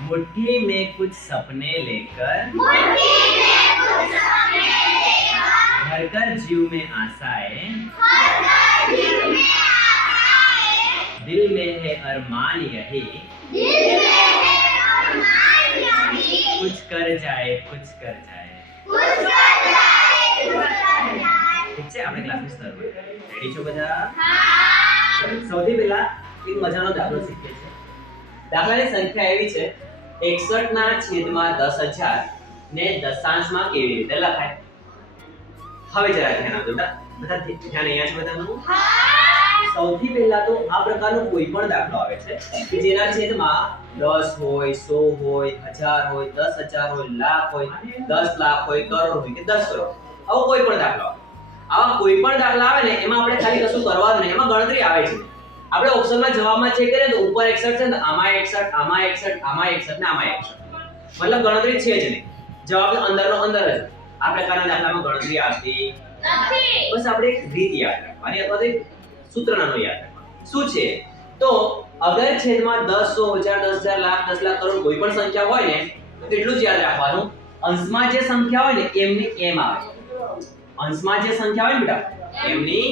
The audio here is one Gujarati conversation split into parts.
मुट्ठी में कुछ सपने लेकर मुट्ठी में कुछ सपने लेकर भरकर जीव में आशाएं भरकर दिल में आशाएं दिल में है अरमान यही दिल में है अरमान यही कुछ कर जाए कुछ कर जाए कुछ कर जाए कुछ कर जाए ઠીક છે આપણે ક્લાસની સ્તર રેડી છો બધા हाँ ચલો, સૌથી પહેલા એક મજાનો દાખલો શીખીએ છીએ દાખલાની સંખ્યા એવી છે 61 ના છેદમાં 10000 ને દશાંશમાં કેવી રીતે લખાય? હવે જરા ધ્યાન આપજો બધા ધ્યાન અહીંયા છે બધાનું? સૌથી પહેલા તો આ પ્રકારનો કોઈ પણ દાખલો આવે છે કે જેના છેદમાં 10 હોય 100 હોય 1000 હોય 10000 હોય લાખ હોય 10 લાખ હોય કરોડ હોય કે 10 કરોડ. આવો કોઈ પણ દાખલો આવા. કોઈ પણ દાખલા આવે ને એમાં આપણે ખાલી કશું કરવાનું નહીં. એમાં ગણતરી આવે છે આપણે ઓપ્શનમાં જવાબમાં ચેક કરીએ તો ઉપર 61 છે ને આમાં 61 આમાં 61 આમાં 61 ને આમાં 61 મતલબ ગણતરી છે જ નહીં. જવાબ અંદરનો અંદર જ. આ પ્રકારના દાખલામાં ગણતરી આવતી નથી. બસ આપણે એક રીત યાદ રાખવાની અથવા તો એક સૂત્ર યાદ રાખવાનું. શું છે? તો અગર છેદમાં 10 સો હજાર દસ હજાર લાખ દસ લાખ કરોડ કોઈ પણ સંખ્યા હોય ને તો તેટલું જ યાદ રાખવાનું. અંશમાં જે સંખ્યા હોય ને એમની એમ આવે. અંશમાં જે સંખ્યા હોય ને બેટા એમની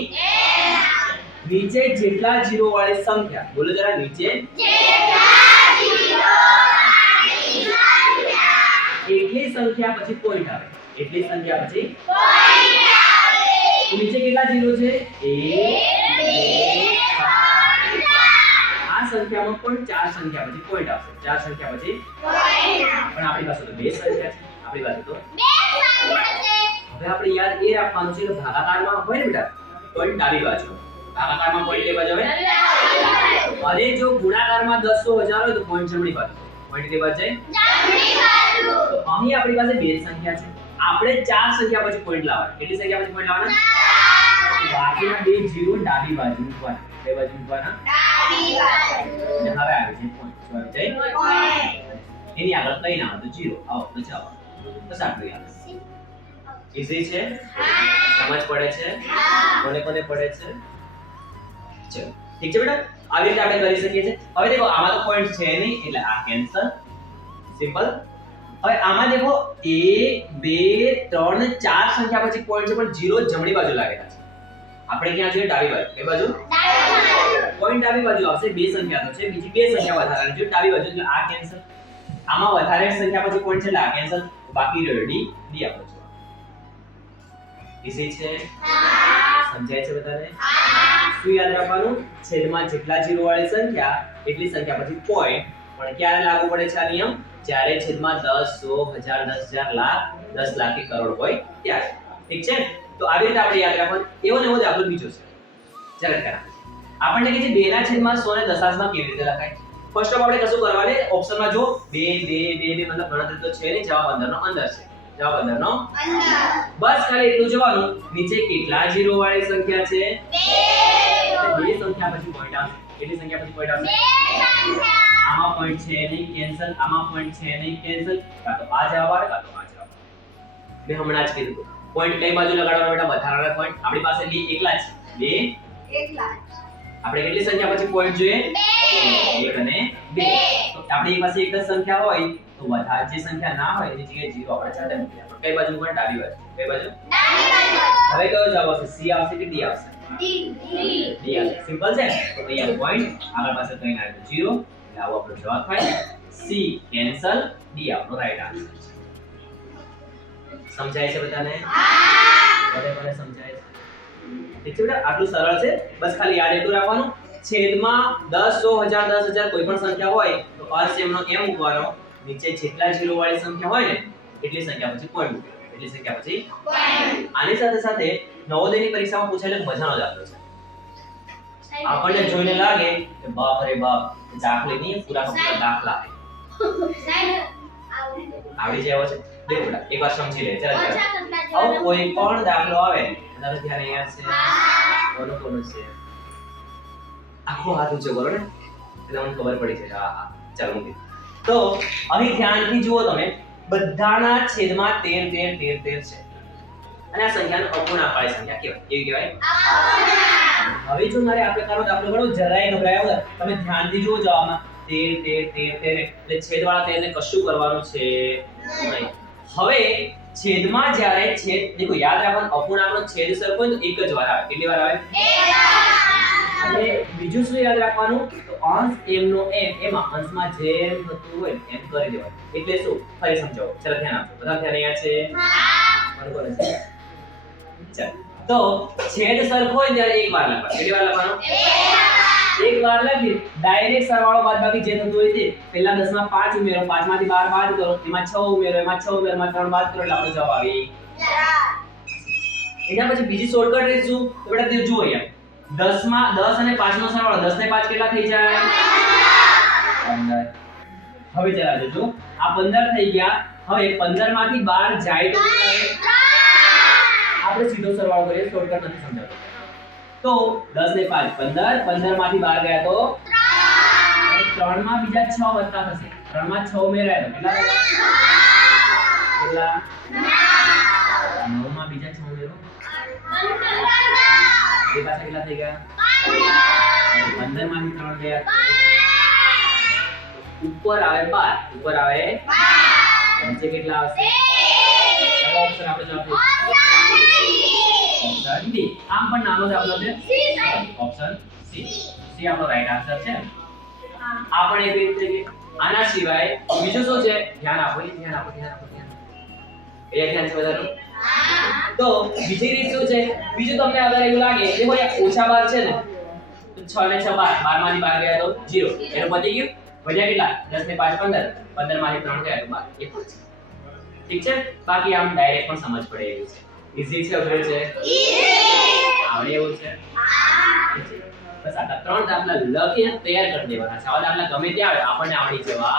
નીચે જેટલા જીરો વાળી સંખ્યા, બોલો જરા નીચે. એટલી સંખ્યા પછી પોઈન્ટ આવે. એટલી સંખ્યા પછી નીચે કેટલા જીરો છે? આ સંખ્યામાં પણ ચાર સંખ્યા પછી પોઈન્ટ આવશે. ચાર સંખ્યા પછી પણ આપણી પાસે તો બે સંખ્યા છે. આપણી પાસે તો હવે આપણે યાદ એ રાખવાનું છે કે ભાગાકારમાં હોય ને બેટા? પોઈન્ટ ડાબી બાજુ. ભાગાકારમાં પોઈન્ટ કઈ બાજુ અને જો ગુણાકારમાં 10 હજાર હોય તો પોઈન્ટ જમણી બાજુ. પોઈન્ટ કઈ બાજુ જાય. તો અહીં આપણી પાસે બે સંખ્યા છે. આપણે ચાર સંખ્યા પછી પોઈન્ટ લાવવાના. કેટલી સંખ્યા પછી પોઈન્ટ લાવવાના? બાકીના બે જીરો ડાબી બાજુ મૂકવાના. કઈ બાજુ મૂકવાના. અને હવે આવે છે પોઈન્ટ શું આવી જાય એની આગળ કઈ ના તો જીરો. આવો તો ચાલો બસ આટલું યાદ ઈઝી છે સમજ પડે છે? કોને કોને પડે છે? ચલો ઠીક છે બેટા? આવી રીતે આપણે કરી શકીએ છીએ. હવે દેખો આમાં તો પોઈન્ટ છે નહીં એટલે આ કેન્સલ સિમ્પલ હવે આમાં દેખો 1 2 3 ચાર સંખ્યા પછી પોઈન્ટ છે પણ જીરો જમણી બાજુ લાગેલા છે. આપણે ક્યાં છે ડાબી બાજુ. કઈ બાજુ? પોઈન્ટ ડાબી બાજુ આવશે બે સંખ્યા તો છે. બીજી બે સંખ્યા વધારાની છે. ડાબી બાજુ એટલે આ કેન્સલ આમાં વધારે સંખ્યા પછી પોઈન્ટ છે આ કેન્સલ બાકી રહ્યો ડી ડી છો. ઈઝી છે? સમજાય છે બધાને? શું યાદ રાખવાનું. છેદમાં જેટલા જીરો વાળી સંખ્યા એટલી સંખ્યા પછી પોઈન્ટ પણ ક્યારે લાગુ પડે છે આ નિયમ? જ્યારે છેદમાં 10 100 1000 10000 લાખ 10 લાખ કે કરોડ હોય ત્યારે. ઠીક છે? તો આવી રીતે આપણે યાદ રાખવાનું. એવો ને એવો દાખલો બીજો છે. ચાલો કરા આપણને કે છે 2 ના છેદમાં 100 ને દશાંશમાં કેવી રીતે લખાય? ફર્સ્ટ ઓફ આપણે કશું કરવાને? ઓપ્શનમાં જો 2 2 2 મતલબ ગણતરી તો છે ને જવાબ અંદરનો અંદર છે. જવાબ અંદરનો બસ ખાલી એટલું જોવાનું. નીચે કેટલા જીરો વાળી સંખ્યા છે? એટલે બે સંખ્યા પછી પોઈન્ટ આવશે. કેટલી સંખ્યા પછી પોઈન્ટ આવશે? આમાં પોઈન્ટ છે નહીં કેન્સલ આમાં પોઈન્ટ છે નહીં કેન્સલ કાં તો આ જવાબ આવે કાં તો આ જવાબ મેં હમણાં જ કીધું. પોઈન્ટ કઈ બાજુ લગાડવાનો બેટા વધારાના પોઈન્ટ આપણી પાસે બે એકલા છે બે? આપણે કેટલી સંખ્યા પછી પોઈન્ટ જોઈએ? એક અને બે. તો આપણી પાસે એક જ સંખ્યા હોય તો વધારે જે સંખ્યા ના હોય એની જગ્યાએ જીરો આપણે ચાલે આપણે કઈ બાજુ મૂકવાનું ડાબી બાજુ. કઈ બાજુ. હવે કયો જવાબ આવશે? સી આવશે કે ડી આવશે? ડી સિમ્પલ છે? તો અહીંયા પોઈન્ટ આપણા પાસે તો અહીંયા આવ્યું જીરો એટલે આવો આપણો જવાબ થાય. સી કેન્સલ ડી આપણો રાઈટ આન્સર છે. સમજાય છે બધાને? બધે મને સમજાય છે? ઠીક છે બેટા? આટલું સરળ છે? બસ ખાલી યાદ એટલું રાખવાનું. છેદમાં 10 100 1000 10000 કોઈ પણ સંખ્યા હોય તો અંશ એમનો એમ મૂકવાનો નીચે જેટલા જીરો વાળી સંખ્યા હોય ને એટલી સંખ્યા પછી પોઈન્ટ એટલી સંખ્યા પછી આની સાથે સાથે નવોદયની પરીક્ષામાં પૂછાયેલો મજાનો દાખલો છે. આપણને જોઈને લાગે કે બાપ રે બાપ દાખલે નહીં પૂરા પૂરા દાખલા આવડી જાય છે. દેખ બેટા એકવાર સમજી લે ચાલ ચાલ. આવો કોઈ પણ દાખલો આવે તારે ધ્યાન અહીંયા છે. કોનો કોનો છે. આખો હાથ ઊંચો કરો ને એટલે મને ખબર પડી જાય. હા હા. ચાલો મૂકી તો અહીં ધ્યાનથી જુઓ તમે બધાના છેદમાં તેર તેર તેર તેર છે. અને આ સંખ્યાને અપૂર્ણાંકવાળી સંખ્યા કહેવાય. કેવી કહેવાય? હવે જો મારે આ પ્રકારનો દાખલો ગણો જરાય ગભરાયા વગર તમે ધ્યાનથી જુઓ જવાબમાં તેર તેર તેર તેર એટલે છેદવાળા તેરને કશું કરવાનું છે નહીં. હવે છેદમાં જ્યારે છેદ દેખો યાદ રાખવાનું અપૂર્ણાંકનો છેદ સરખો હોય તો એક જ વાર આવે. કેટલી વાર આવે? અને બીજું શું યાદ રાખવાનું? તો અંશ એમ નો એમ એમાં અંશમાં જેમ થતું હોય એમ કરી દેવાનું. એટલે શું? ફરી સમજાવો. ચલો ધ્યાન આપજો. બધા ધ્યાન અહીંયા છે? બરોબર છે. તો છેદ સરખો હોય ત્યારે એક વાર લખવાનું. કેટલી વાર લખવાનું? એક વાર. લખી. ડાયરેક્ટ સરવાળો બાદબાકી જે થતું હોય તે. પહેલા 10 માં 5 ઉમેરો 5 માંથી 12 બાદ કરો. એમાં 6 ઉમેરો એમાં 6 ઉમેરો એમાં 3 બાદ કરો એટલે આપણો જવાબ આવી એના પછી બીજી શોર્ટકટ રીત શું? તો બેટા તે જુઓ અહીંયા. 10 માં 10 અને 5 નો સરવાળો 10 ને 5 કેટલા થઈ જાય? 15 હવે ચલા જોજો. આ 15 થઈ ગયા. હવે 15 માંથી 12 જાય તો? આપણે સીધો સરવાળો કરીએ શોર્ટકટ નથી સમજાતો. તો 10 ને 5 15 15 માંથી 12 ગયા તો? 3 માં બીજા 6 વધતા થશે. 3 માં 6 ઉમેરાય તો કેટલા થયા? કેટલા? 9 માં બીજા 6 ઉમેરો. એ પાછા કેટલા થઈ ગયા? 15 માંથી 3 ગયા. ઉપર આવે 12 ઉપર આવે નીચે કેટલા આવશે? ઓપ્શન આપણે જવાબ. ઓપ્શન ડી આમ પણ નાનો દાખલો છે. ઓપ્શન સી સી આપણો રાઈટ આન્સર છે. આ પણ એક રીત છે. આના સિવાય બીજું શું છે? ધ્યાન આપો ધ્યાન આપો ધ્યાન આપો ધ્યાન આપો. એ ધ્યાન છે બધાનું? તો બીજી રીત શું છે? બીજું તમને અગર એવું લાગે કે ભાઈ ઓછા બાર છે ને તો 6 ને 6 બાર બારમાંથી બાર ગયા તો 0 એનું પતી ગયું? વધ્યા કેટલા? 10 ને 5 15 15 માંથી 3 ગયા તો 12 એક. ઠીક છે? બાકી આમ ડાયરેક્ટ પણ સમજ પડે એવું છે. ઈઝી છે અઘરું છે? આવડે એવું છે? બસ આ ત્રણ દાખલા લખીને તૈયાર કરી દેવાના છે. આવા દાખલા ગમે ત્યાં આવે, આપણને આવડી જવા